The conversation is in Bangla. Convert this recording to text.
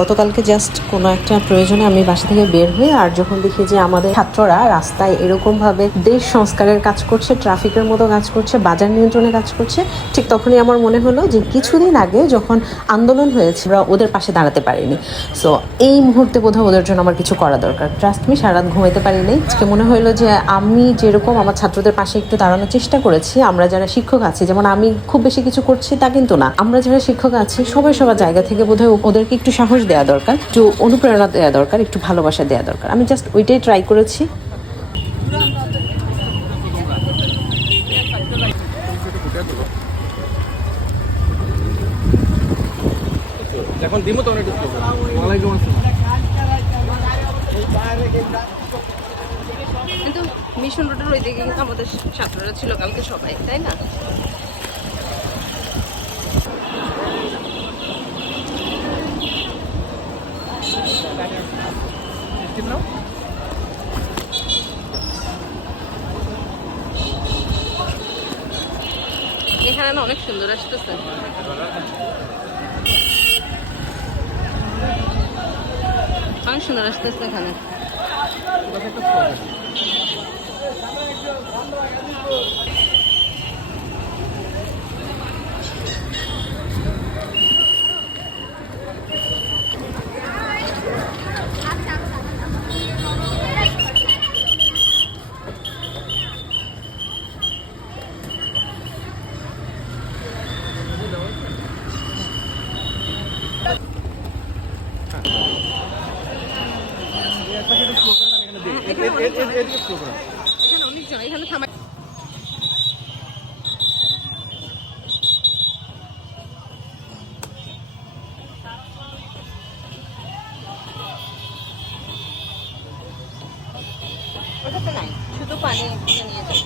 গতকালকে জাস্ট কোনো একটা প্রয়োজনে আমি বাসা থেকে বের হয়ে আর যখন দেখি যে আমাদের ছাত্ররা রাস্তায় এরকম ভাবে দেশ সংস্কারের কাজ করছে, ট্রাফিকের মতো কাজ করছে, বাজার নিয়ন্ত্রণে কাজ করছে, ঠিক তখনই আমার মনে হলো যে কিছুদিন আগে যখন আন্দোলন হয়েছে আমরা ওদের পাশে দাঁড়াতে পারিনি। সো এই মুহূর্তে বোধহয় ওদের জন্য আমার কিছু করা দরকার। ট্রাস্ট মি, সারা রাত ঘুমাইতে পারি নাই। আজকে মনে হলো যে আমি যেরকম আমার ছাত্রদের পাশে একটু দাঁড়ানোর চেষ্টা করেছি, আমরা যারা শিক্ষক আছি, যেমন আমি খুব বেশি কিছু করছি তা কিন্তু না, আমরা যারা শিক্ষক আছি সবাই সবার জায়গা থেকে বোধহয় ওদেরকে একটু সাহস দেওয়া দরকার, একটু অনুপ্রেরণা দেওয়া দরকার, একটু ভালোবাসা দেওয়া দরকার। আমি জাস্ট ওইটাই ট্রাই করেছি। এখন দিমো তো অনেক ওয়ালাইকুম আসসালাম। কিন্তু মিশন রোডের ওই দিকে কিন্তু আমাদের ছাত্ররা ছিল কালকে সবাই, তাই না? এখানে না অনেক সুন্দর আসতেছে। অনেক সুন্দর আসতেছে এখানে। এখানে অনেক জন, এখানে থামাই। ওটাতে নাই, শুধু পানি নিয়ে যাই।